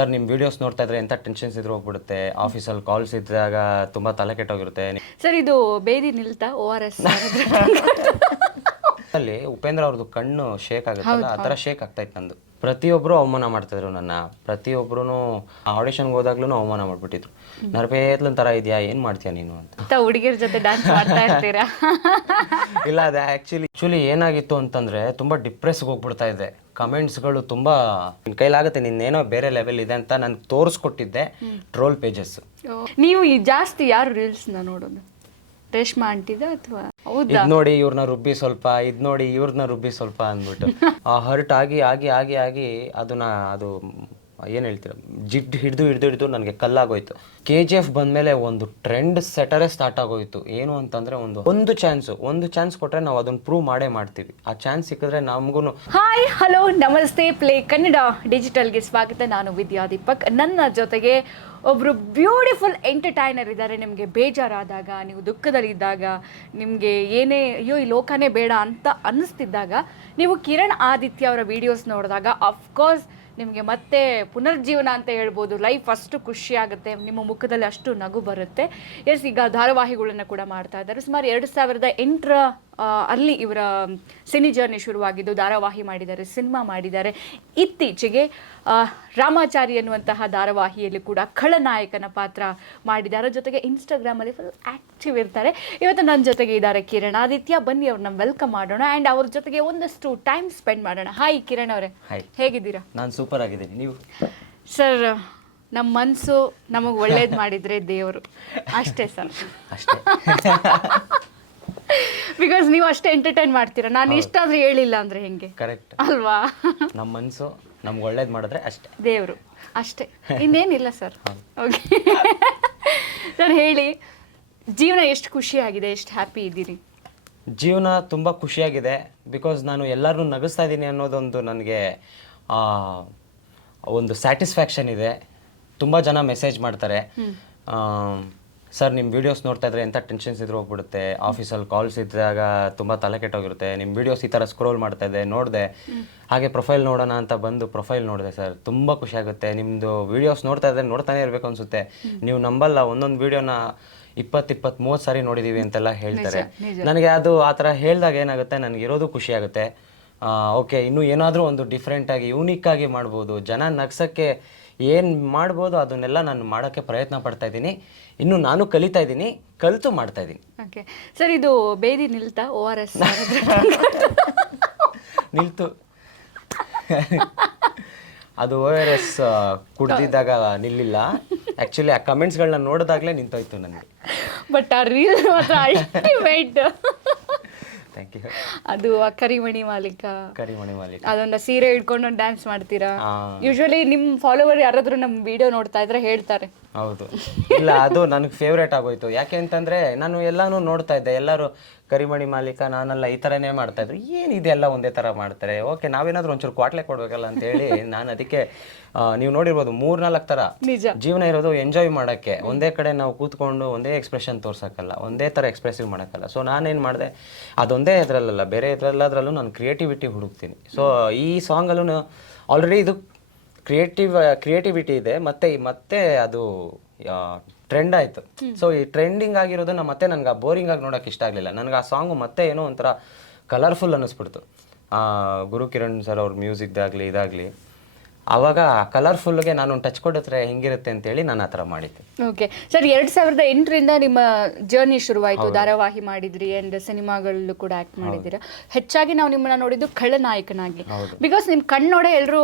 Sir ನಿಮ್ಮ videos ನೋಡ್ತಾ ಇದ್ರೆ ಎಂತ ಟೆನ್ಷನ್ಸ್ ಇದ್ರೆ ಹೋಗ್ಬಿಡುತ್ತೆ. ಆಫೀಸಲ್ಲಿ ಕಾಲ್ಸ್ ಇದ್ದಾಗ ತುಂಬಾ ತಲೆ ಕೆಟ್ಟೋಗಿರುತ್ತೆ. ಸರ್ ಇದು ಬೇದಿ ನಿಲ್ತಾ ಓ ಆರ್ ಎಸ್ ಅಲ್ಲಿ ಉಪೇಂದ್ರ ಅವ್ರದ್ದು ಕಣ್ಣು ಶೇಕ್ ಆಗುತ್ತಲ್ಲ ಆ ತರ ಶೇಕ್ ಆಗ್ತಾ ಇತ್ತು ನಂದು. ಪ್ರತಿಯೊಬ್ಬರು ಅವಮಾನ ಮಾಡ್ತಿದ್ರು ನನ್ನ. ಪ್ರತಿಯೊಬ್ಬರು ಆಡಿಷನ್ಗೆ ಹೋದಾಗ್ಲೂ ಅವಮಾನ ಮಾಡ್ಬಿಟ್ಟಿದ್ರು. ನರಪೇತ್ಲ ಥರ ಇದೆಯಾ ಏನು ಮಾಡ್ತೀಯ ನೀನು ಅಂತ. ಹುಡುಗಿಯರ ಜೊತೆ ಡ್ಯಾನ್ಸ್ ಮಾಡ್ತಾ ಇರ್ತೀರಾ? ಇಲ್ಲ ಅದೇ ಆ್ಯಕ್ಚುಲಿ ಆ್ಯಕ್ಚುಲಿ ಏನಾಗಿತ್ತು ಅಂತಂದ್ರೆ ತುಂಬ ಡಿಪ್ರೆಸ್ಗೆ ಹೋಗ್ಬಿಡ್ತಾ ಇದ್ದೆ. ಕಮೆಂಟ್ಸ್ಗಳು ತುಂಬ ನಿನ್ನ ಕೈಲಾಗುತ್ತೆ ನಿನ್ನೇನೋ ಬೇರೆ ಲೆವೆಲ್ ಇದೆ ಅಂತ ನಾನು ತೋರಿಸ್ಕೊಟ್ಟಿದ್ದೆ ಟ್ರೋಲ್ ಪೇಜಸ್ ನೀವು ಈ ಜಾಸ್ತಿ ಯಾರು ರೀಲ್ಸ್ನ ನೋಡೋದು? ರೇಷ್ಮಾ ಅಂಟಿದ ಅಥವಾ ಹೌದಾ ಇದ್ ನೋಡಿ ಇವ್ರನ್ನ ರುಬ್ಬಿ ಸ್ವಲ್ಪ ಇದ್ ನೋಡಿ ಇವ್ರನ್ನ ರುಬ್ಬಿ ಸ್ವಲ್ಪ ಅಂದ್ಬಿಟ್ಟು. ಆ ಹರ್ಟ್ ಆಗಿ ಆಗಿ ಆಗಿ ಆಗಿ ಅದನ್ನ ಅದು ಏನ್ ಹೇಳ್ತೀರ? ಜಿಡ್ ಹಿಡಿದು ಹಿಡಿದು ಹಿಡಿದು ನನಗೆ ಕಲ್ಲಾಗೋಯ್ತು. ಕೆ ಜಿ ಎಫ್ ಬಂದಮೇಲೆ ಒಂದು ಟ್ರೆಂಡ್ ಸೆಟರೇ ಸ್ಟಾರ್ಟ್ ಆಗೋಯ್ತು. ಏನು ಅಂತಂದ್ರೆ ಒಂದು ಒಂದು ಚಾನ್ಸ್ ಒಂದು ಚಾನ್ಸ್ ಕೊಟ್ರೆ ನಾವು ಅದನ್ನ ಪ್ರೂವ್ ಮಾಡೇ ಮಾಡ್ತೀವಿ. ಆ ಚಾನ್ಸ್ ಸಿಕ್ಕಿದ್ರೆ ನಮಗೂ ಹಾಯ್ ಹಲೋ ನಮಸ್ತೆ, ಪ್ಲೇ ಕನ್ನಡ ಡಿಜಿಟಲ್ಗೆ ಸ್ವಾಗತ. ನಾನು ವಿದ್ಯಾ ದೀಪಕ್. ನನ್ನ ಜೊತೆಗೆ ಒಬ್ಬರು ಬ್ಯೂಟಿಫುಲ್ ಎಂಟರ್ಟೈನರ್ ಇದ್ದಾರೆ. ನಿಮಗೆ ಬೇಜಾರಾದಾಗ, ನೀವು ದುಃಖದಲ್ಲಿದ್ದಾಗ, ನಿಮಗೆ ಏನೇ, ಅಯ್ಯೋ, ಈ ಲೋಕನೇ ಬೇಡ ಅಂತ ಅನ್ನಿಸ್ತಿದ್ದಾಗ ನೀವು ಕಿರಣ್ ಆದಿತ್ಯ ಅವರ ವಿಡಿಯೋಸ್ ನೋಡಿದಾಗ ಅಫ್ಕೋರ್ಸ್ ನಿಮಗೆ ಮತ್ತೆ ಪುನರ್ಜೀವನ ಅಂತ ಹೇಳ್ಬೋದು. ಲೈಫ್ ಅಷ್ಟು ಖುಷಿ ಆಗುತ್ತೆ. ನಿಮ್ಮ ಮುಖದಲ್ಲಿ ಅಷ್ಟು ನಗು ಬರುತ್ತೆ. ಎಸ್ ಈಗ ಧಾರಾವಾಹಿಗಳನ್ನು ಕೂಡ ಮಾಡ್ತಾ ಇದ್ದಾರೆ. ಸುಮಾರು ಎರಡು ಸಾವಿರದ ಎಂಟರ ಅಲ್ಲಿ ಇವರ ಸಿನಿ ಜರ್ನಿ ಶುರುವಾಗಿದ್ದು ಧಾರಾವಾಹಿ ಮಾಡಿದ್ದಾರೆ ಸಿನಿಮಾ ಮಾಡಿದ್ದಾರೆ. ಇತ್ತೀಚೆಗೆ ರಾಮಾಚಾರಿ ಎನ್ನುವಂತಹ ಧಾರಾವಾಹಿಯಲ್ಲಿ ಕೂಡ ಖಳನಾಯಕನ ಪಾತ್ರ ಮಾಡಿದ್ದಾರೆ. ಜೊತೆಗೆ ಇನ್ಸ್ಟಾಗ್ರಾಮಲ್ಲಿ ಫುಲ್ ಆ್ಯಕ್ಟಿವ್ ಇರ್ತಾರೆ. ಇವತ್ತು ನನ್ನ ಜೊತೆಗೆ ಇದ್ದಾರೆ ಕಿರಣ್ ಆದಿತ್ಯ. ಬನ್ನಿ ಅವ್ರನ್ನ ವೆಲ್ಕಮ್ ಮಾಡೋಣ. ಆ್ಯಂಡ್ ಅವ್ರ ಜೊತೆಗೆ ಒಂದಷ್ಟು ಟೈಮ್ ಸ್ಪೆಂಡ್ ಮಾಡೋಣ. ಹಾಯ್ ಕಿರಣ್ ಅವರೇ. ಹೇಗಿದ್ದೀರಾ? ನಾನು ಸೂಪರ್ ಆಗಿದ್ದೀನಿ. ನೀವು? ಸರ್ ನಮ್ಮ ಮನಸ್ಸು ನಮಗೆ ಒಳ್ಳೇದು ಮಾಡಿದರೆ ದೇವರು. ಅಷ್ಟೇ ಸರ್ ಅಷ್ಟೇ. ಬಿಕಾಸ್ ನೀವು ಅಷ್ಟೇ ಎಂಟರ್ಟೈನ್ ಮಾಡ್ತೀರಾ. ನಾನು ಇಷ್ಟ ಆದ್ರೆ ಹೇಳಿಲ್ಲ ಅಂದ್ರೆ ಹೆಂಗೆ? ಕರೆಕ್ಟ್ ಅಲ್ವಾ? ನಮ್ಮ ಮನಸ್ಸು ನಮ್ಗೆ ಒಳ್ಳೇದು ಮಾಡಿದ್ರೆ ಅಷ್ಟೇ. ದೇವರು. ಅಷ್ಟೇ. ಇನ್ನೇನಿಲ್ಲ ಸರ್. ಓಕೆ ಸರ್ ಹೇಳಿ. ಜೀವನ ಎಷ್ಟು ಖುಷಿಯಾಗಿದೆ ಎಷ್ಟು ಹ್ಯಾಪಿ ಇದ್ದೀರಿ? ಜೀವನ ತುಂಬ ಖುಷಿಯಾಗಿದೆ. ಬಿಕಾಸ್ ನಾನು ಎಲ್ಲರನ್ನೂ ನಗಿಸ್ತಾ ಇದ್ದೀನಿ ಅನ್ನೋದೊಂದು ನನಗೆ ಒಂದು ಸ್ಯಾಟಿಸ್ಫ್ಯಾಕ್ಷನ್ ಇದೆ. ತುಂಬ ಜನ ಮೆಸೇಜ್ ಮಾಡ್ತಾರೆ. ಸರ್ ನಿಮ್ಮ ವೀಡಿಯೋಸ್ ನೋಡ್ತಾ ಇದ್ರೆ ಎಂಥ ಟೆನ್ಷನ್ಸ್ ಇದ್ರು ಹೋಗ್ಬಿಡುತ್ತೆ. ಆಫೀಸಲ್ಲಿ ಕಾಲ್ಸ್ ಇದ್ದಾಗ ತುಂಬ ತಲೆ ಕೆಟ್ಟೋಗಿರುತ್ತೆ. ನಿಮ್ಮ ವೀಡಿಯೋಸ್ ಈ ಥರ ಸ್ಕ್ರೋಲ್ ಮಾಡ್ತಾ ಇದೆ ನೋಡಿದೆ. ಹಾಗೆ ಪ್ರೊಫೈಲ್ ನೋಡೋಣ ಅಂತ ಬಂದು ಪ್ರೊಫೈಲ್ ನೋಡಿದೆ ಸರ್. ತುಂಬ ಖುಷಿಯಾಗುತ್ತೆ ನಿಮ್ಮದು ವೀಡಿಯೋಸ್ ನೋಡ್ತಾ ಇದ್ರೆ ನೋಡ್ತಾನೆ ಇರಬೇಕು ಅನಿಸುತ್ತೆ. ನೀವು ನಂಬಲ್ಲ ಒಂದೊಂದು ವೀಡಿಯೋನ ಇಪ್ಪತ್ತು ಇಪ್ಪತ್ತು ಮೂವತ್ತು ಸಾರಿ ನೋಡಿದ್ದೀವಿ ಅಂತೆಲ್ಲ ಹೇಳ್ತಾರೆ. ನನಗೆ ಅದು ಆ ಥರ ಹೇಳಿದಾಗ ಏನಾಗುತ್ತೆ ನನಗೆ ಇರೋದು ಖುಷಿ ಆಗುತ್ತೆ. ಓಕೆ ಇನ್ನು ಏನಾದರೂ ಒಂದು ಡಿಫ್ರೆಂಟಾಗಿ ಯೂನಿಕ್ ಆಗಿ ಮಾಡ್ಬೋದು. ಜನ ನಗ್ಸಕ್ಕೆ ಏನು ಮಾಡ್ಬೋದು ಅದನ್ನೆಲ್ಲ ನಾನು ಮಾಡೋಕ್ಕೆ ಪ್ರಯತ್ನ ಪಡ್ತಾ ಇದ್ದೀನಿ. ಇನ್ನು ನಾನು ಕಲಿತಾ ಇದ್ದೀನಿ ಕಲಿತು ಮಾಡ್ತಾ ಇದ್ದೀನಿ. ಓಕೆ. ಸರ್ ಇದು ಬೇದಿ ನಿಲ್ತಾ ಓ ಆರ್ ಎಸ್ ನಿಲ್ತು. ಅದು ಓ ಆರ್ ಎಸ್ ಕುಡ್ದಿದ್ದಾಗ ನಿಲ್ಲಿಲ್ಲ. ಆ್ಯಕ್ಚುಲಿ ಆ ಕಮೆಂಟ್ಸ್ಗಳನ್ನ ನೋಡಿದಾಗಲೇ ನಿಂತೋಯ್ತು ನನಗೆ. ಬಟ್ ಆ ರೀಲ್ ಮಾತ್ರ ಅಲ್ಟಿಮೇಟ್ ಥ್ಯಾಂಕ್ ಯು ಅದು ಆ ಕರಿಮಣಿ ಮಾಲೀಕ. ಕರಿಮಣಿ ಮಾಲೀಕ. ಅದೊಂದು ಸೀರೆ ಹಿಡ್ಕೊಂಡು ಡ್ಯಾನ್ಸ್ ಮಾಡ್ತೀರಾ. ಯೂಶಲಿ ನಿಮ್ಮ ಫಾಲೋವರ್ ಯಾರಾದ್ರೂ ನಮ್ಮ ವಿಡಿಯೋ ನೋಡ್ತಾ ಇದ್ರೆ ಹೇಳ್ತಾರೆ. ಹೌದು. ಇಲ್ಲ ಅದು ನನಗೆ ಫೇವ್ರೇಟ್ ಆಗೋಯ್ತು. ಯಾಕೆ ಅಂತಂದ್ರೆ ನಾನು ಎಲ್ಲಾನು ನೋಡ್ತಾ ಇದ್ದೆ. ಎಲ್ಲರೂ ಕರಿಮಣಿ ಮಾಲೀಕ ನಾನೆಲ್ಲ ಈ ಥರನೇ ಮಾಡ್ತಾ ಇದ್ರು. ಏನು ಎಲ್ಲ ಒಂದೇ ಥರ ಮಾಡ್ತಾರೆ? ಓಕೆ ನಾವೇನಾದ್ರೂ ಒಂಚೂರು ಕ್ವಾಟ್ಲೆ ಕೊಡ್ಬೇಕಲ್ಲ ಅಂತ ಹೇಳಿ ನಾನು ಅದಕ್ಕೆ ನೀವು ನೋಡಿರ್ಬೋದು ಮೂರ್ನಾಲ್ಕು ಥರ ನಿಜ. ಜೀವನ ಇರೋದು ಎಂಜಾಯ್ ಮಾಡೋಕ್ಕೆ. ಒಂದೇ ಕಡೆ ನಾವು ಕೂತ್ಕೊಂಡು ಒಂದೇ ಎಕ್ಸ್ಪ್ರೆಷನ್ ತೋರ್ಸೋಕ್ಕಲ್ಲ ಒಂದೇ ಥರ ಎಕ್ಸ್ಪ್ರೆಸಿವ್ ಮಾಡೋಕ್ಕಲ್ಲ. ಸೊ ನಾನೇನು ಮಾಡಿದೆ ಅದೊಂದೇ ಇದರಲ್ಲ ಬೇರೆ ಇದರಲ್ಲಾದ್ರಲ್ಲೂ ನಾನು ಕ್ರಿಯೇಟಿವಿಟಿ ಹುಡುಕ್ತೀನಿ. ಸೊ ಈ ಸಾಂಗಲ್ಲೂ ಆಲ್ರೆಡಿ ಇದು ಕ್ರಿಯೇಟಿವ್ ಕ್ರಿಯೇಟಿವಿಟಿ ಇದೆ ಮತ್ತೆ ಈ ಮತ್ತೆ ಅದು ಟ್ರೆಂಡ್ ಆಯಿತು. ಸೊ ಈ ಟ್ರೆಂಡಿಂಗ್ ಆಗಿರೋದನ್ನ ಮತ್ತೆ ನನಗೆ ಆ ಬೋರಿಂಗ್ ಆಗಿ ನೋಡೋಕೆ ಇಷ್ಟ ಆಗಲಿಲ್ಲ. ನನಗೆ ಆ ಸಾಂಗು ಮತ್ತೆ ಏನೋ ಒಂಥರ ಕಲರ್ಫುಲ್ ಅನ್ನಿಸ್ಬಿಡ್ತು. ಆ, ಗುರು ಕಿರಣ್ ಸರ್ ಅವ್ರ ಮ್ಯೂಸಿಕ್ದಾಗಲಿ ಇದಾಗಲಿ. ಆವಾಗ ಕಲರ್ಫುಲ್ಗೆ ನಾನು ಟಚ್ ಕೊಡಿದ್ರೆ ಹೆಂಗಿರುತ್ತೆ ಅಂತೇಳಿ ನಾನು ಆ ಥರ ಮಾಡಿದ್ದೆ. ಓಕೆ ಸರ್ ಎರಡ್ ಸಾವಿರದ ಎಂಟರಿಂದ ನಿಮ್ಮ ಜರ್ನಿ ಶುರುವಾಯಿತು. ಧಾರಾವಾಹಿ ಮಾಡಿದ್ರಿ ಅಂಡ್ ಸಿನಿಮಾಗಳಲ್ಲೂ ಕೂಡ ಆಕ್ಟ್ ಮಾಡಿದ್ದೀರಾ. ಹೆಚ್ಚಾಗಿ ನಾವು ನಿಮ್ಮನ್ನ ನೋಡಿದ್ದು ಖಳನಾಯಕನಾಗಿ ಬಿಕಾಸ್ ನಿಮ್ ಕಣ್ಣೋಡೆ ಎಲ್ಲರೂ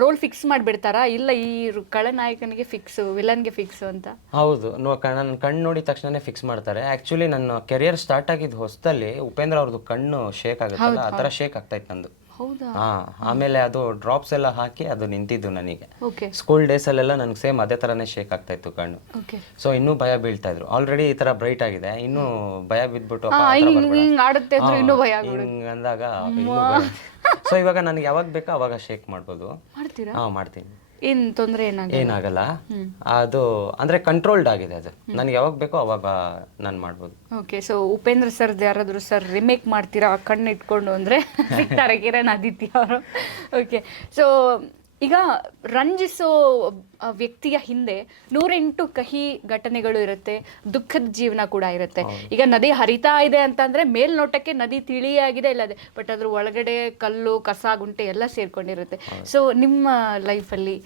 ರೋಲ್ ಫಿಕ್ಸ್ ಮಾಡಿಬಿಡ್ತಾರಾ? ಇಲ್ಲ ಈ ಖಳನಾಯಕನಿಗೆ ಫಿಕ್ಸ್ ವಿಲನ್ಗೆ ಫಿಕ್ಸ್ ಅಂತ? ಹೌದು. ನೋ ನನ್ನ ಕಣ್ಣು ನೋಡಿದ ತಕ್ಷಣನೇ ಫಿಕ್ಸ್ ಮಾಡ್ತಾರೆ. ಆ್ಯಕ್ಚುಲಿ ನನ್ನ ಕೆರಿಯರ್ ಸ್ಟಾರ್ಟ್ ಆಗಿದ್ದು ಹೊಸದಲ್ಲಿ ಉಪೇಂದ್ರ ಅವ್ರದ್ದು ಕಣ್ಣು ಶೇಕ್ ಆಗುತ್ತಲ್ಲ ಆ ಥರ ಶೇಕ್ ಆಗ್ತಾ ಇತ್ತು ನಂದು. ಆಮೇಲೆ ಅದು ಡ್ರಾಪ್ಸ್ ಎಲ್ಲ ಹಾಕಿ ಅದು ನಿಂತಿದ್ದು ನನಗೆ. ಸ್ಕೂಲ್ ಸ್ಕೂಲ್ ಡೇಸಲ್ಲೆಲ್ಲ ನನಗೆ ಸೇಮ್ ಅದೇ ತರನೇ ಶೇಕ್ ಆಗ್ತಾ ಇತ್ತು ಕಣ್ಣು. ಸೊ ಇನ್ನೂ ಭಯ ಬೀಳ್ತಾ ಇದ್ರು. ಆಲ್ರೆಡಿ ಈ ತರ ಬ್ರೈಟ್ ಆಗಿದೆ. ಇನ್ನೂ ಭಯ ಬಿದ್ಬಿಟ್ಟು ಅಂದಾಗ ಸೊ ಇವಾಗ ನನಗೆ ಯಾವಾಗ ಬೇಕೋ ಅವಾಗ ಶೇಕ್ ಮಾಡ್ಬೋದು. ಮಾಡ್ತೀನಿ. ಏನ್ ತೊಂದ್ರೆ ಏನಾಗ ಏನಾಗಲ್ಲ. ಅದು ಅಂದ್ರೆ ಕಂಟ್ರೋಲ್ಡ್ ಆಗಿದೆ ಅದು. ನನಗೆ ಯಾವಾಗ ಬೇಕೋ ಅವಾಗ ನಾನು ಮಾಡ್ಬೋದು. ಓಕೆ ಸೊ ಉಪೇಂದ್ರ ಸರ್ ಯಾರಾದರೂ ಸರ್ ರಿಮೇಕ್ ಮಾಡ್ತೀರಾ? ಕಣ್ಣು ಇಟ್ಕೊಂಡು ಅಂದ್ರೆ ಸಿಗ್ತಾರೆ ಕಿರಣ್ ಆದಿತ್ಯ ಅವರು. ಓಕೆ ಸೊ ಈಗ ರಂಜಿಸೋ ವ್ಯಕ್ತಿಯ ಹಿಂದೆ ನೂರೆಂಟು ಕಹಿ ಘಟನೆಗಳು ಇರುತ್ತೆ ದುಃಖದ ಜೀವನ ಕೂಡ ಇರುತ್ತೆ. ಈಗ ನದಿ ಹರಿತಾ ಇದೆ ಅಂತಂದ್ರೆ ಮೇಲ್ನೋಟಕ್ಕೆ ನದಿ ತಿಳಿಯಾಗಿದೆ ಇಲ್ಲ ಬಟ್ ಅದ್ರ ಒಳಗಡೆ ಕಲ್ಲು ಕಸ ಗುಂಟೆ ಎಲ್ಲ ಸೇರ್ಕೊಂಡಿರುತ್ತೆ. ಸೊ ನಿಮ್ಮ ಲೈಫಲ್ಲಿ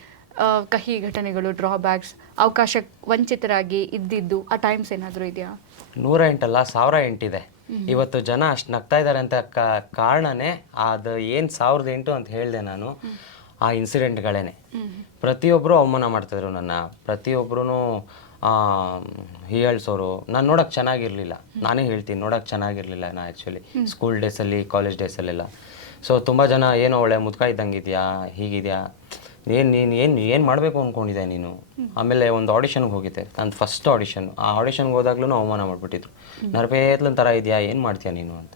ಕಹಿ ಘಟನೆಗಳು ಡ್ರಾಬ್ಯಾಕ್ಸ್ ಅವಕಾಶ ವಂಚಿತರಾಗಿ ಇದ್ದಿದ್ದು ಆ ಟೈಮ್ಸ್ ಏನಾದರೂ ಇದೆಯಾ? ನೂರ ಎಂಟಲ್ಲ ಸಾವಿರ ಎಂಟಿದೆ. ಇವತ್ತು ಜನ ಅಷ್ಟು ನಗ್ತಾ ಇದ್ದಾರೆ ಅಂತ ಕಾರಣನೇ ಅದು ಏನು ಸಾವಿರದ ಎಂಟು ಅಂತ ಹೇಳಿದೆ ನಾನು. ಆ ಇನ್ಸಿಡೆಂಟ್ಗಳೇನೆ ಪ್ರತಿಯೊಬ್ಬರು ಅವಮಾನ ಮಾಡ್ತಿದ್ರು ನನ್ನ. ಪ್ರತಿಯೊಬ್ಬರೂ ಹೀಯಾಳ್ಸೋರು ನಾನು ನೋಡೋಕೆ ಚೆನ್ನಾಗಿರಲಿಲ್ಲ. ನಾನೇ ಹೇಳ್ತೀನಿ ನೋಡೋಕೆ ಚೆನ್ನಾಗಿರಲಿಲ್ಲ ನಾ ಆ್ಯಕ್ಚುಲಿ ಸ್ಕೂಲ್ ಡೇಸಲ್ಲಿ ಕಾಲೇಜ್ ಡೇಸಲ್ಲೆಲ್ಲ ಸೊ ತುಂಬ ಜನ ಏನೋ ಒಳ್ಳೆ ಮುದ್ಕ ಇದ್ದಂಗಿದ್ಯಾ? ಹೀಗಿದೆಯಾ? ಏನು ನೀನು ಏನು ಏನು ಮಾಡಬೇಕು ಅಂದ್ಕೊಂಡಿದ್ದೆ ನೀನು? ಆಮೇಲೆ ಒಂದು ಆಡಿಷನ್ಗೆ ಹೋಗಿದ್ದೆ. ನನ್ನ ಫಸ್ಟ್ ಆಡಿಷನ್ ಆ ಆಡಿಷನ್ಗೆ ಹೋದಾಗ್ಲೂ ಅವಮಾನ ಮಾಡಿಬಿಟ್ಟಿದ್ರು. ನರ್ಬೇತ್ಲನ್ ಥರ ಇದೆಯಾ? ಏನು ಮಾಡ್ತೀಯಾ ನೀನು ಅಂತ.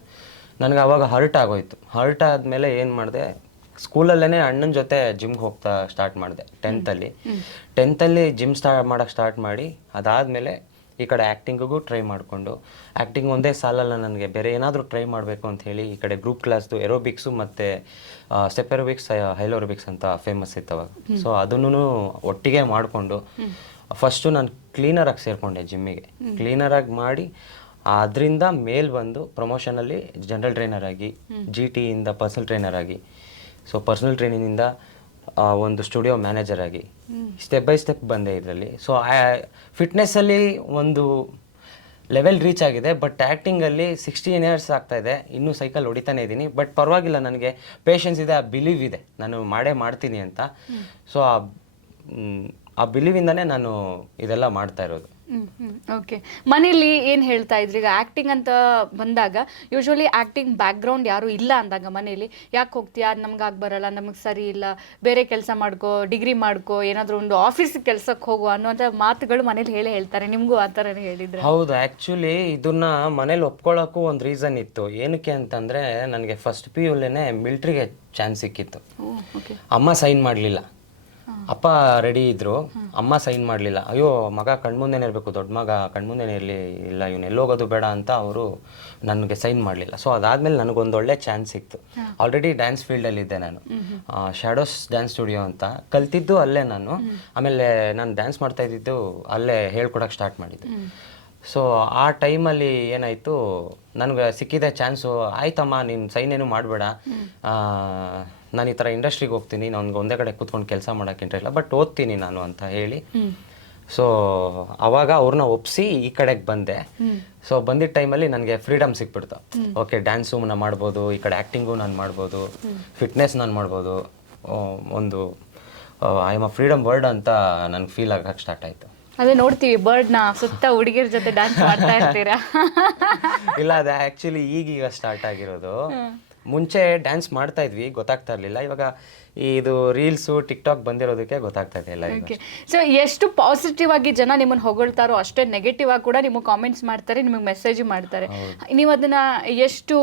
ನನಗೆ ಅವಾಗ ಹರ್ಟ್ ಆಗೋಯ್ತು. ಹರ್ಟ್ ಆದಮೇಲೆ ಏನು ಮಾಡಿದೆ? ಸ್ಕೂಲಲ್ಲೇ ಅಣ್ಣನ ಜೊತೆ ಜಿಮ್ಗೆ ಹೋಗ್ತಾ ಸ್ಟಾರ್ಟ್ ಮಾಡಿದೆ. ಟೆಂತಲ್ಲಿ ಟೆಂತಲ್ಲಿ ಜಿಮ್ ಸ್ಟಾರ್ಟ್ ಮಾಡೋಕ್ಕೆ ಸ್ಟಾರ್ಟ್ ಮಾಡಿ ಅದಾದಮೇಲೆ ಈ ಕಡೆ ಆ್ಯಕ್ಟಿಂಗಿಗೂ ಟ್ರೈ ಮಾಡಿಕೊಂಡು ಆ್ಯಕ್ಟಿಂಗ್ ಒಂದೇ ಸಾಲಲ್ಲ ನನಗೆ ಬೇರೆ ಏನಾದರೂ ಟ್ರೈ ಮಾಡಬೇಕು ಅಂತ ಹೇಳಿ ಈ ಕಡೆ ಗ್ರೂಪ್ ಕ್ಲಾಸ್ದು ಎರೋಬಿಕ್ಸು ಮತ್ತು ಸೆಪೆರೋಬಿಕ್ಸ್ ಹೈಲೋರೋಬಿಕ್ಸ್ ಅಂತ ಫೇಮಸ್ ಇತ್ತು ಅವಾಗ ಸೊ ಅದನ್ನು ಒಟ್ಟಿಗೆ ಮಾಡಿಕೊಂಡು ಫಸ್ಟು ನಾನು ಕ್ಲೀನರಾಗಿ ಸೇರಿಕೊಂಡೆ ಜಿಮ್ಮಿಗೆ ಕ್ಲೀನರಾಗಿ ಮಾಡಿ ಅದರಿಂದ ಮೇಲ್ ಬಂದು ಪ್ರಮೋಷನಲ್ಲಿ ಜನರಲ್ ಟ್ರೈನರ್ ಆಗಿ ಜಿ ಟಿಯಿಂದ ಪರ್ಸನಲ್ ಟ್ರೈನರ್ ಆಗಿ ಸೊ ಪರ್ಸನಲ್ ಟ್ರೈನಿಂಗಿಂದ ಒಂದು ಸ್ಟುಡಿಯೋ ಮ್ಯಾನೇಜರ್ ಆಗಿ. ಸ್ಟೆಪ್ ಬೈ ಸ್ಟೆಪ್ ಬಂದೆ ಇದರಲ್ಲಿ. ಸೊ ಫಿಟ್ನೆಸ್ಸಲ್ಲಿ ಒಂದು ಲೆವೆಲ್ ರೀಚ್ ಆಗಿದೆ ಬಟ್ ಆ್ಯಕ್ಟಿಂಗಲ್ಲಿ ಸಿಕ್ಸ್ಟೀನ್ ಇಯರ್ಸ್ ಆಗ್ತಾ ಇದೆ. ಇನ್ನೂ ಸೈಕಲ್ ಹೊಡಿತಾನೆ ಇದ್ದೀನಿ ಬಟ್ ಪರವಾಗಿಲ್ಲ ನನಗೆ ಪೇಷನ್ಸ್ ಇದೆ ಆ ಬಿಲೀವ್ ಇದೆ. ನಾನು ಮಾಡೇ ಮಾಡ್ತೀನಿ ಅಂತ. ಸೊ ಆ ಆ ಬಿಲೀವಿಂದನೇ ನಾನು ಇದೆಲ್ಲ ಮಾಡ್ತಾ ಇರೋದು. ಓಕೆ ಮನೇಲಿ ಏನು ಹೇಳ್ತಾ ಇದ್ರಿ? ಈಗ ಆ್ಯಕ್ಟಿಂಗ್ ಅಂತ ಬಂದಾಗ ಯೂಶ್ವಲಿ ಆ್ಯಕ್ಟಿಂಗ್ ಬ್ಯಾಕ್ಗ್ರೌಂಡ್ ಯಾರು ಇಲ್ಲ ಅಂದಾಗ ಮನೇಲಿ ಯಾಕೆ ಹೋಗ್ತೀಯಾ? ನಮ್ಗೆ ಆಗಿ ಬರಲ್ಲ ನಮಗೆ ಸರಿ ಇಲ್ಲ. ಬೇರೆ ಕೆಲಸ ಮಾಡ್ಕೋ ಡಿಗ್ರಿ ಮಾಡ್ಕೋ ಏನಾದರೂ ಒಂದು ಆಫೀಸ್ ಕೆಲಸಕ್ಕೆ ಹೋಗು ಅನ್ನೋಂಥ ಮಾತುಗಳು ಮನೇಲಿ ಹೇಳೇ ಹೇಳ್ತಾರೆ. ನಿಮಗೂ ಆ ಥರನೇ ಹೇಳಿದ್ರೆ? ಹೌದು ಆ್ಯಕ್ಚುಲಿ ಇದನ್ನ ಮನೇಲಿ ಒಪ್ಕೊಳ್ಳೋಕ್ಕೂ ಒಂದು ರೀಸನ್ ಇತ್ತು. ಏನಕ್ಕೆ ಅಂತಂದರೆ ನನಗೆ ಫಸ್ಟ್ ಪಿ ಯುಲೇನೆ ಮಿಲ್ಟ್ರಿಗೆ ಚಾನ್ಸ್ ಸಿಕ್ಕಿತ್ತು. ಅಮ್ಮ ಸೈನ್ ಮಾಡಲಿಲ್ಲ. ಅಪ್ಪ ರೆಡಿ ಇದ್ರು ಅಮ್ಮ ಸೈನ್ ಮಾಡಲಿಲ್ಲ. ಅಯ್ಯೋ ಮಗ ಕಣ್ಮುಂದೇನೆ ಇರಬೇಕು ದೊಡ್ಡ ಮಗ ಕಣ್ಮುಂದೇನೆ ಇರಲಿ ಇಲ್ಲ ಇವನು ಎಲ್ಲೋಗೋದು ಬೇಡ ಅಂತ ಅವರು ನನಗೆ ಸೈನ್ ಮಾಡಲಿಲ್ಲ. ಸೊ ಅದಾದಮೇಲೆ ನನಗೊಂದು ಒಳ್ಳೆ ಚಾನ್ಸ್ ಸಿಕ್ತು. ಆಲ್ರೆಡಿ ಡ್ಯಾನ್ಸ್ ಫೀಲ್ಡಲ್ಲಿದ್ದೆ ನಾನು. ಶ್ಯಾಡೋಸ್ ಡ್ಯಾನ್ಸ್ ಸ್ಟುಡಿಯೋ ಅಂತ. ಕಲ್ತಿದ್ದು ಅಲ್ಲೇ ನಾನು. ಆಮೇಲೆ ನಾನು ಡ್ಯಾನ್ಸ್ ಮಾಡ್ತಾ ಇದ್ದಿದ್ದು ಅಲ್ಲೇ ಹೇಳ್ಕೊಡಕ್ಕೆ ಸ್ಟಾರ್ಟ್ ಮಾಡಿದ್ದೆ. ಸೊ ಆ ಟೈಮಲ್ಲಿ ಏನಾಯಿತು? ನನಗೆ ಸಿಕ್ಕಿದೆ ಚಾನ್ಸು ಆಯ್ತಮ್ಮ ನೀನು ಸೈನ್ ಏನು ಮಾಡಬೇಡ. ನಾನು ಈ ಥರ ಇಂಡಸ್ಟ್ರಿಗೆ ಹೋಗ್ತೀನಿ ನನಗೆ ಒಂದೇ ಕಡೆ ಕೂತ್ಕೊಂಡು ಕೆಲಸ ಮಾಡೋಕ್ಕೆ ಇಂಟ್ರೆಸ್ಟ್ ಇಲ್ಲ ಬಟ್ ಓದ್ತೀನಿ ನಾನು ಅಂತ ಹೇಳಿ. ಸೊ ಅವಾಗ ಅವ್ರನ್ನ ಒಪ್ಸಿ ಈ ಕಡೆಗೆ ಬಂದೆ. ಸೊ ಬಂದಿದ್ದ ಟೈಮಲ್ಲಿ ನನಗೆ ಫ್ರೀಡಮ್ ಸಿಕ್ಬಿಡ್ತು. ಓಕೆ ಡ್ಯಾನ್ಸು ನಾನು ಮಾಡ್ಬೋದು ಈ ಕಡೆ ಆ್ಯಕ್ಟಿಂಗು ನಾನು ಮಾಡ್ಬೋದು ಫಿಟ್ನೆಸ್ ನಾನು ಮಾಡ್ಬೋದು. ಒಂದು I am a freedom word ಅಂತ ನನಗೆ ಫೀಲ್ ಆಗಕ್ಕೆ ಸ್ಟಾರ್ಟ್ ಆಯಿತು. ಅದೇ ನೋಡ್ತೀವಿ ಬರ್ಡ್ನ ಸುತ್ತ ಹುಡುಗಿರ ಜೊತೆ ಡ್ಯಾನ್ಸ್ ಮಾಡ್ತಾ ಇರ್ತೀರಾ? ಇಲ್ಲ ಅದು ಆ್ಯಕ್ಚುಲಿ ಈಗೀಗ ಸ್ಟಾರ್ಟ್ ಆಗಿರೋದು. ಮುಂಚೆ ಡ್ಯಾನ್ಸ್ ಮಾಡ್ತಾ ಇದ್ವಿ ಗೊತ್ತಾಗ್ತಾ ಇರಲಿಲ್ಲ. ಇವಾಗ ಇದು ರೀಲ್ಸು ಟಿಕ್ ಟಾಕ್ ಬಂದಿರೋದಕ್ಕೆ ಗೊತ್ತಾಗ್ತಾ ಇದೆ ಎಲ್ಲ ಓಕೆ ಸೊ ಎಷ್ಟು ಪಾಸಿಟಿವ್ ಆಗಿ ಜನ ನಿಮ್ಮನ್ನು ಹೊಗಳ್ತಾರೋ ಅಷ್ಟೇ ನೆಗೆಟಿವ್ ಆಗಿ ಕೂಡ ನಿಮಗೆ ಕಾಮೆಂಟ್ಸ್ ಮಾಡ್ತಾರೆ ನಿಮಗೆ ಮೆಸೇಜ್ ಮಾಡ್ತಾರೆ. ನೀವು ಅದನ್ನ ಎಷ್ಟು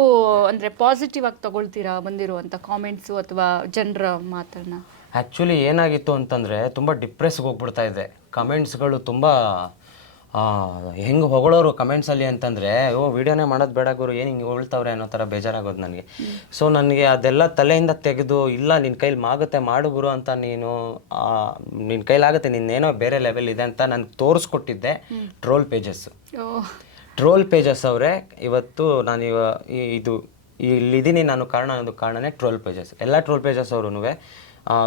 ಅಂದ್ರೆ ಪಾಸಿಟಿವ್ ಆಗಿ ತಗೊಳ್ತೀರಾ ಬಂದಿರುವಂತ ಕಾಮೆಂಟ್ಸು ಅಥವಾ ಜನರ ಮಾತನ್ನ? ಆ್ಯಕ್ಚುಲಿ ಏನಾಗಿತ್ತು ಅಂತಂದರೆ ತುಂಬ ಡಿಪ್ರೆಸ್ಗೆ ಹೋಗ್ಬಿಡ್ತಾ ಇದೆ. ಕಮೆಂಟ್ಸ್ಗಳು ತುಂಬ ಹೆಂಗೆ ಹೊಗಳೋರು ಕಮೆಂಟ್ಸಲ್ಲಿ ಅಂತಂದರೆ ಓ ವಿಡಿಯೋನೇ ಮಾಡೋದು ಬೇಡ ಗುರು ಏನು ಹಿಂಗೆ ಹೊಳ್ತವ್ರೆ ಅನ್ನೋ ಥರ ಬೇಜಾರಾಗೋದು ನನಗೆ. ಸೊ ನನಗೆ ಅದೆಲ್ಲ ತಲೆಯಿಂದ ತೆಗೆದು ಇಲ್ಲ ನಿನ್ನ ಕೈಲಿ ಮಾಗುತ್ತೆ ಮಾಡು ಗುರು ಅಂತ ನೀನು ನಿನ್ನ ಕೈಲಾಗುತ್ತೆ ನಿನ್ನೇನೋ ಬೇರೆ ಲೆವೆಲ್ ಇದೆ ಅಂತ ನನಗೆ ತೋರಿಸ್ಕೊಟ್ಟಿದ್ದೆ ಟ್ರೋಲ್ ಪೇಜಸ್ ಟ್ರೋಲ್ ಪೇಜಸ್ ಅವರೇ ಇವತ್ತು ನಾನು ಇವ ಇದು ಇಲ್ಲಿದ್ದೀನಿ ನಾನು ಕಾರಣ ಅನ್ನೋದು ಕಾರಣನೇ ಟ್ರೋಲ್ ಪೇಜಸ್ ಎಲ್ಲ ಟ್ರೋಲ್ ಪೇಜಸ್ ಅವರು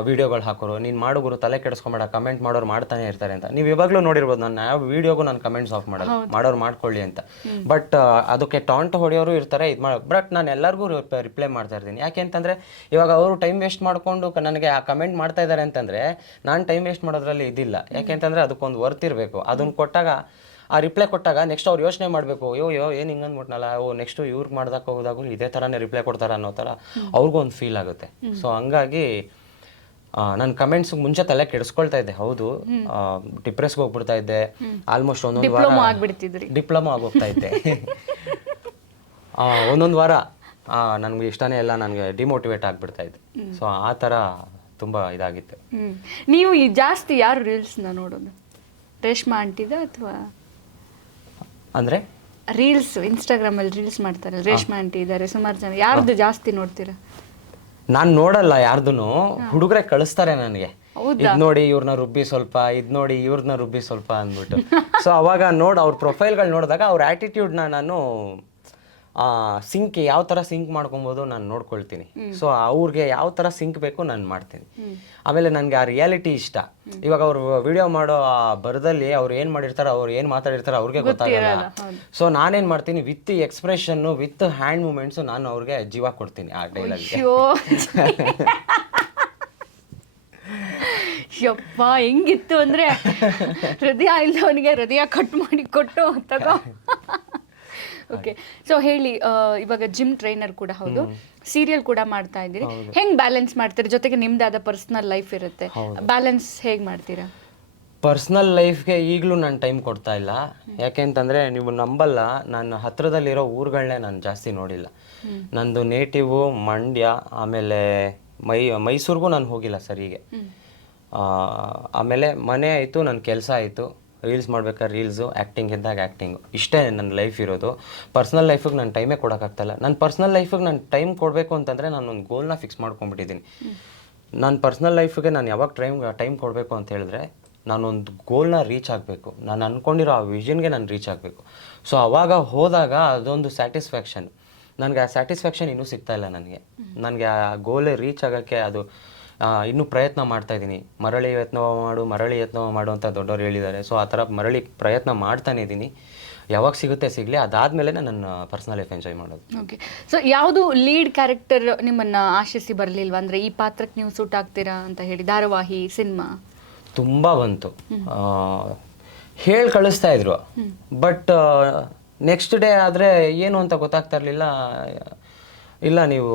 ವಿಡಿಯೋಗಳು ಹಾಕೋರು. ನೀನು ಮಾಡು ಗುರು ತಲೆ ಕೆಡಿಸ್ಕೊಂಬೇಡ ಕಮೆಂಟ್ ಮಾಡೋರು ಮಾಡ್ತಾನೆ ಇರ್ತಾರೆ ಅಂತ. ನೀವು ಇವಾಗಲೂ ನೋಡಿರ್ಬೋದು ನಾನು ಯಾವ ವಿಡಿಯೋಗೂ ನಾನು ಕಮೆಂಟ್ಸ್ ಆಫ್ ಮಾಡೋದು ಮಾಡೋರು ಮಾಡ್ಕೊಳ್ಳಿ ಅಂತ. ಬಟ್ ಅದಕ್ಕೆ ಟಾಂಟ್ ಹೊಡೆಯೋರು ಇರ್ತಾರೆ ಇದು ಮಾಡೋ. ಬಟ್ ನಾನು ಎಲ್ಲರಿಗೂ ರಿಪ್ಲೈ ಮಾಡ್ತಾ ಇರ್ತೀನಿ. ಯಾಕೆ ಅಂತಂದರೆ ಇವಾಗ ಅವರು ಟೈಮ್ ವೇಸ್ಟ್ ಮಾಡಿಕೊಂಡು ನನಗೆ ಆ ಕಮೆಂಟ್ ಮಾಡ್ತಾ ಇದ್ದಾರೆ ಅಂತಂದರೆ ನಾನು ಟೈಮ್ ವೇಸ್ಟ್ ಮಾಡೋದ್ರಲ್ಲಿ ಇದಿಲ್ಲ. ಯಾಕೆ ಅಂತಂದರೆ ಅದಕ್ಕೊಂದು ವರ್ತ್ ಇರಬೇಕು. ಅದನ್ನು ಕೊಟ್ಟಾಗ ಆ ರಿಪ್ಲೈ ಕೊಟ್ಟಾಗ ನೆಕ್ಸ್ಟ್ ಅವ್ರು ಯೋಚನೆ ಮಾಡಬೇಕು. ಅಯ್ಯೋ ಯೋ ಏನು ಹಿಂಗೆ ಅಂದ್ಬಿಟ್ನಲ್ಲ ಓ ನೆಕ್ಸ್ಟು ಇವ್ರಿಗೆ ಮಾಡ್ದಕ್ಕೆ ಹೋದಾಗೂ ಇದೇ ಥರನೇ ರಿಪ್ಲೈ ಕೊಡ್ತಾರೆ ಅನ್ನೋ ಥರ ಅವ್ರಿಗೂ ಒಂದು ಫೀಲ್ ಆಗುತ್ತೆ. ಸೊ ಹಂಗಾಗಿ ನನ್ನ ಕಮೆಂಟ್ಸ್ ಮುಂಚೆ ತಲೆ ಕೆಡಿಸ್ಕೊಳ್ತಾ ಇದ್ದೆ ಹೌದು. ಡಿಪ್ರೆಸ್ ಹೋಗ್ಬಿಡ್ತಾ ಇದ್ದೆ. ಆಲ್ಮೋಸ್ಟ್ ಒಂದೊಂದು ವಾರ ಡಿಪ್ಲೊಮಾ ಆಗ್ಬಿಡ್ತಿದ್ರಿ. ಡಿಪ್ಲೊಮಾ ಆಗೋಗ್ತಾ ಇದ್ದೆ. ಒಂದೊಂದು ವಾರ ನನಗೆ ಇಷ್ಟನೇ ಇಲ್ಲ ನನಗೆ ಡಿಮೋಟಿವೇಟ್ ಆಗ್ಬಿಡ್ತಾ ಇದ್ದೆ. ಸೊ ಆ ಥರ ತುಂಬ ಇದಾಗಿತ್ತು. ಹ್ಮ್. ನೀವು ಈ ಜಾಸ್ತಿ ಯಾರು ರೀಲ್ಸ್ನ ನೋಡೋದು? ರೇಷ್ಮಾ ಆಂಟಿದ ಅಥವಾ? ಅಂದರೆ? ರೀಲ್ಸ್ ಇನ್ಸ್ಟಾಗ್ರಾಮಲ್ಲಿ ರೀಲ್ಸ್ ಮಾಡ್ತಾರೆ. ರೇಷ್ಮಾ ಆಂಟಿ ಇದ್ದಾರೆ ಸುಮಾರು ಜನ. ಯಾರ್ದು ಜಾಸ್ತಿ ನೋಡ್ತೀರಾ? ನಾನು ನೋಡಲ್ಲ ಯಾರ್ದು ಹುಡುಗರೆ ಕಳಿಸ್ತಾರೆ ನನಗೆ. ಇದ್ ನೋಡಿ ಇವ್ರನ್ನ ರುಬ್ಬಿ ಸ್ವಲ್ಪ ಇದ್ ನೋಡಿ ಇವ್ರನ್ನ ರುಬ್ಬಿ ಸ್ವಲ್ಪ ಅಂದ್ಬಿಟ್ಟು. ಸೊ ಅವಾಗ ನೋಡ್ ಅವ್ರ ಪ್ರೊಫೈಲ್ಗಳು ನೋಡಿದಾಗ ಅವ್ರ ಆಟಿಟ್ಯೂಡ್ನ ನಾನು ಸಿಂಕ್ ಯಾವ ಥರ ಸಿಂಕ್ ಮಾಡ್ಕೊಬೋದು ನಾನು ನೋಡ್ಕೊಳ್ತೀನಿ. ಸೊ ಅವ್ರಿಗೆ ಯಾವ ಥರ ಸಿಂಕ್ ಬೇಕು ನಾನು ಮಾಡ್ತೀನಿ. ಆಮೇಲೆ ನನಗೆ ಆ ರಿಯಾಲಿಟಿ ಇಷ್ಟ. ಇವಾಗ ಅವ್ರು ವಿಡಿಯೋ ಮಾಡೋ ಆ ಬರದಲ್ಲಿ ಅವ್ರು ಏನು ಮಾಡಿರ್ತಾರೆ ಅವ್ರು ಏನು ಮಾತಾಡಿರ್ತಾರೆ ಅವ್ರಿಗೆ ಗೊತ್ತಾಗಲ್ಲ. ಸೊ ನಾನೇನು ಮಾಡ್ತೀನಿ with expression with hand movements ನಾನು ಅವ್ರಿಗೆ ಜೀವ ಕೊಡ್ತೀನಿ ಆ ಡೈಲಾಗ್ಗೆ ಅಯ್ಯೋ. ಯಪ್ಪ ಹೆಂಗಿತ್ತು ಅಂದ್ರೆ ಹೃದಯ ಇಲ್ಲವನಿಗೆ ಹೃದಯ ಕಟ್ ಮಾಡಿ ಕೊಟ್ಟು ತಗೋ ಓಕೆ ಸೊ ಹೇಳಿ ಆ, ಇವಾಗ ಜಿಮ್ ಟ್ರೈನರ್ ಕೂಡ ಹೌದು. ಸೀರಿಯಲ್ ಕೂಡ ಮಾಡ್ತಾ ಇದ್ದೀರಿ. ಹೆಂಗ್ ಬ್ಯಾಲೆನ್ಸ್ ಮಾಡ್ತೀರಿ? ಜೊತೆಗೆ ನಿಮ್ದಾದ ಪರ್ಸನಲ್ ಲೈಫ್ ಇರುತ್ತೆ. ಬ್ಯಾಲೆನ್ಸ್ ಹೇಗ್ ಮಾಡ್ತೀರಾ? ಪರ್ಸ್ನಲ್ ಲೈಫ್ಗೆ ಈಗಲೂ ನಾನು ಟೈಮ್ ಕೊಡ್ತಾ ಇಲ್ಲ. ಯಾಕೆಂತಂದರೆ ನೀವು ನಂಬಲ್ಲ ನಾನು ಹತ್ರದಲ್ಲಿರೋ ಊರುಗಳನ್ನೇ ನಾನು ಜಾಸ್ತಿ ನೋಡಿಲ್ಲ. ನಂದು ನೇಟಿವು ಮಂಡ್ಯ ಆಮೇಲೆ ಮೈ ಮೈಸೂರಿಗೂ ನಾನು ಹೋಗಿಲ್ಲ ಸರಿಗೆ ಆ, ಆಮೇಲೆ ಮನೆ ಆಯಿತು ನನ್ನ ಕೆಲಸ ಆಯಿತು. ರೀಲ್ಸ್ ಮಾಡ್ಬೇಕಾದ್ರೆ ರೀಲ್ಸು ಆ್ಯಕ್ಟಿಂಗ್ ಇದ್ದಾಗ ಆ್ಯಕ್ಟಿಂಗು ಇಷ್ಟೇ ನನ್ನ ಲೈಫ್ ಇರೋದು. ಪರ್ಸ್ನಲ್ ಲೈಫಿಗೆ ನಾನು ಟೈಮೇ ಕೊಡೋಕ್ಕಾಗ್ತಾಯಿಲ್ಲ ನನ್ನ ಪರ್ಸ್ನಲ್ ಲೈಫಿಗೆ ನಾನು ಟೈಮ್ ಕೊಡಬೇಕು ಅಂತಂದರೆ ನಾನು ಒಂದು ಗೋಲ್ನ ಫಿಕ್ಸ್ ಮಾಡ್ಕೊಂಡ್ಬಿಟ್ಟಿದ್ದೀನಿ. ನಾನು ಪರ್ಸ್ನಲ್ ಲೈಫಿಗೆ ನಾನು ಯಾವಾಗ ಟೈಮ್ ಟೈಮ್ ಕೊಡಬೇಕು ಅಂತ ಹೇಳಿದ್ರೆ ನಾನೊಂದು ಗೋಲ್ನ ರೀಚ್ ಆಗಬೇಕು. ನಾನು ಅಂದ್ಕೊಂಡಿರೋ ಆ ವಿಷನ್ಗೆ ನಾನು ರೀಚ್ ಆಗಬೇಕು. ಸೊ ಅವಾಗ ಹೋದಾಗ ಅದೊಂದು ಸ್ಯಾಟಿಸ್ಫ್ಯಾಕ್ಷನ್ ನನಗೆ ಆ ಸ್ಯಾಟಿಸ್ಫ್ಯಾಕ್ಷನ್ ಇನ್ನೂ ಸಿಗ್ತಾ ಇಲ್ಲ ನನಗೆ. ನನಗೆ ಆ ಗೋಲ್ ರೀಚ್ ಆಗೋಕ್ಕೆ ಅದು ಇನ್ನೂ ಪ್ರಯತ್ನ ಮಾಡ್ತಾ ಇದ್ದೀನಿ. ಮರಳಿ ಯತ್ನ ಮಾಡು ಮರಳಿ ಯತ್ನ ಮಾಡು ಅಂತ ದೊಡ್ಡವರು ಹೇಳಿದ್ದಾರೆ. ಸೊ ಆ ಥರ ಮರಳಿ ಪ್ರಯತ್ನ ಮಾಡ್ತಾನೆ ಇದ್ದೀನಿ. ಯಾವಾಗ ಸಿಗುತ್ತೆ ಸಿಗಲಿ ಅದಾದಮೇಲೆ ನನ್ನ ಪರ್ಸನಲ್ ಲೈಫ್ ಎಂಜಾಯ್ ಮಾಡೋದು. ಓಕೆ ಸೊ ಯಾವುದು ಲೀಡ್ ಕ್ಯಾರೆಕ್ಟರ್ ನಿಮ್ಮನ್ನು ಆಶಿಸಿ ಬರಲಿಲ್ವಾ? ಅಂದರೆ ಈ ಪಾತ್ರಕ್ಕೆ ನೀವು ಸೂಟ್ ಆಗ್ತೀರಾ ಅಂತ ಹೇಳಿ. ಧಾರಾವಾಹಿ ಸಿನಿಮಾ? ತುಂಬ ಬಂತು. ಹೇಳಿ ಕಳಿಸ್ತಾ ಇದ್ರು. ಬಟ್ ನೆಕ್ಸ್ಟ್ ಡೇ ಆದರೆ ಏನು ಅಂತ ಗೊತ್ತಾಗ್ತಾ ಇರಲಿಲ್ಲ. ಇಲ್ಲ ನೀವು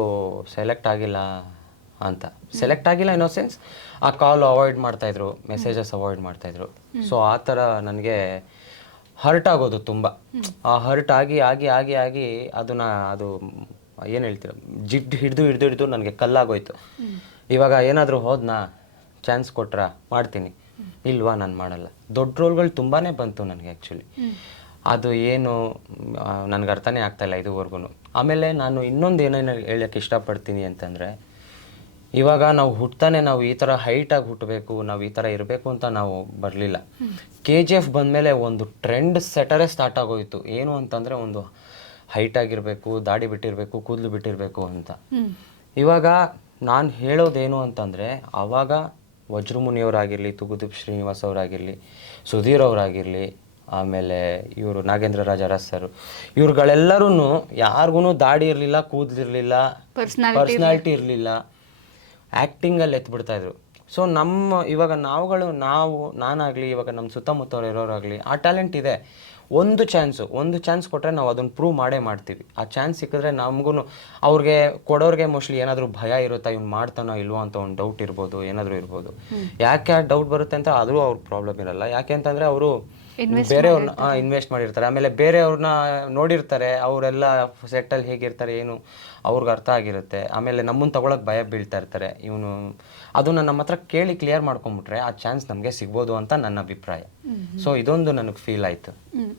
ಸೆಲೆಕ್ಟ್ ಆಗಿಲ್ಲ. ಅಂತ. ಸೆಲೆಕ್ಟ್ ಆಗಿಲ್ಲ ಇನ್ನೋ ಸೆನ್ಸ್ ಆ ಕಾಲ್ ಅವಾಯ್ಡ್ ಮಾಡ್ತಾಯಿದ್ರು ಮೆಸೇಜಸ್ ಅವಾಯ್ಡ್ ಮಾಡ್ತಾಯಿದ್ರು. ಸೊ ಆ ಥರ ನನಗೆ ಹರ್ಟ್ ಆಗೋದು ತುಂಬ. ಆ ಹರ್ಟ್ ಆಗಿ ಆಗಿ ಆಗಿ ಆಗಿ ಅದನ್ನ ಅದು ಏನು ಹೇಳ್ತೀರ? ಜಿಡ್ ಹಿಡಿದು ಹಿಡಿದು ಹಿಡಿದು ನನಗೆ ಕಲ್ಲಾಗೋಯ್ತು. ಇವಾಗ ಏನಾದರೂ ಹೋದ್ನಾ? ಚಾನ್ಸ್ ಕೊಟ್ರಾ? ಮಾಡ್ತೀನಿ. ಇಲ್ವಾ? ನಾನು ಮಾಡಲ್ಲ. ದೊಡ್ಡ ರೋಲ್ಗಳು ತುಂಬಾ ಬಂತು ನನಗೆ ಆ್ಯಕ್ಚುಲಿ ಅದು ಏನು ನನಗೆ ಅರ್ಥನೇ ಆಗ್ತಾಯಿಲ್ಲ ಇದುವರೆಗೂ ಆಮೇಲೆ ನಾನು ಇನ್ನೊಂದು ಏನೇನು ಹೇಳಕ್ಕೆ ಇಷ್ಟಪಡ್ತೀನಿ ಅಂತಂದರೆ ಇವಾಗ ನಾವು ಹುಟ್ತಾನೆ ನಾವು ಈ ಥರ ಹೈಟಾಗಿ ಹುಟ್ಟಬೇಕು ನಾವು ಈ ಥರ ಇರಬೇಕು ಅಂತ ನಾವು ಬರಲಿಲ್ಲ. ಕೆ ಜಿ ಎಫ್ ಬಂದಮೇಲೆ ಒಂದು ಟ್ರೆಂಡ್ ಸೆಟರೇ ಸ್ಟಾರ್ಟ್ ಆಗೋಯ್ತು. ಏನು ಅಂತಂದರೆ ಒಂದು ಹೈಟ್ ಆಗಿರಬೇಕು ದಾಡಿ ಬಿಟ್ಟಿರಬೇಕು ಕೂದಲು ಬಿಟ್ಟಿರಬೇಕು ಅಂತ. ಇವಾಗ ನಾನು ಹೇಳೋದೇನು ಅಂತಂದರೆ ಆವಾಗ ವಜ್ರಮುನಿಯವರಾಗಿರಲಿ ತುಗುದೀಪ್ ಶ್ರೀನಿವಾಸ್ ಅವರಾಗಿರಲಿ ಸುಧೀರ್ ಅವರಾಗಿರಲಿ ಆಮೇಲೆ ಇವರು ನಾಗೇಂದ್ರ ರಾಜ ಸರ್ ಇವ್ರುಗಳೆಲ್ಲರೂ ಯಾರಿಗೂ ದಾಡಿ ಇರಲಿಲ್ಲ ಕೂದಲಿರಲಿಲ್ಲ ಪರ್ಸ್ನಾಲಿಟಿ ಇರಲಿಲ್ಲ. ಆ್ಯಕ್ಟಿಂಗಲ್ಲಿ ಎತ್ಬಿಡ್ತಾ ಇದ್ರು. ಸೊ ನಮ್ಮ ಇವಾಗ ನಾವುಗಳು ನಾವು ನಾನಾಗಲಿ ಇವಾಗ ನಮ್ಮ ಸುತ್ತಮುತ್ತವ್ರು ಇರೋರಾಗಲಿ ಆ ಟ್ಯಾಲೆಂಟ್ ಇದೆ. ಒಂದು ಚಾನ್ಸು ಒಂದು ಚಾನ್ಸ್ ಕೊಟ್ಟರೆ ನಾವು ಅದನ್ನು ಪ್ರೂವ್ ಮಾಡೇ ಮಾಡ್ತೀವಿ. ಆ ಚಾನ್ಸ್ ಸಿಕ್ಕಿದ್ರೆ ನಮಗೂ ಅವ್ರಿಗೆ ಕೊಡೋರಿಗೆ ಮೋಸ್ಟ್ಲಿ ಏನಾದರೂ ಭಯ ಇರುತ್ತಾ ಇವ್ನು ಮಾಡ್ತಾನೋ ಇಲ್ವೋ ಅಂತ ಒಂದು ಡೌಟ್ ಇರ್ಬೋದು ಏನಾದರೂ ಇರ್ಬೋದು. ಯಾಕೆ ಆ ಡೌಟ್ ಬರುತ್ತೆ ಅಂತ ಆದರೂ ಅವ್ರ ಪ್ರಾಬ್ಲಮ್ ಇರಲ್ಲ. ಯಾಕೆ ಅಂತಂದರೆ ಅವರು ಬೇರೆಯವ್ರನ್ನ ಇನ್ವೆಸ್ಟ್ ಮಾಡಿರ್ತಾರೆ. ಆಮೇಲೆ ಬೇರೆಯವ್ರನ್ನ ನೋಡಿರ್ತಾರೆ ಅವರೆಲ್ಲ ಸೆಟ್ಟಲ್ಲಿ ಹೇಗಿರ್ತಾರೆ ಏನು ಅವ್ರಿಗೆ ಅರ್ಥ ಆಗಿರುತ್ತೆ. ಆಮೇಲೆ ನಮ್ಮನ್ನು ತಗೊಳಕ್ ಭಯ ಬೀಳ್ತಾ ಇರ್ತಾರೆ. ಇವನು ಅದನ್ನ ನಮ್ಮ ಹತ್ರ ಕೇಳಿ ಕ್ಲಿಯರ್ ಮಾಡ್ಕೊಂಡ್ಬಿಟ್ರೆ ಆ ಚಾನ್ಸ್ ನಮಗೆ ಸಿಗ್ಬೋದು ಅಂತ ನನ್ನ ಅಭಿಪ್ರಾಯ. ಸೊ ಇದೊಂದು ನನಗೆ ಫೀಲ್ ಆಯಿತು.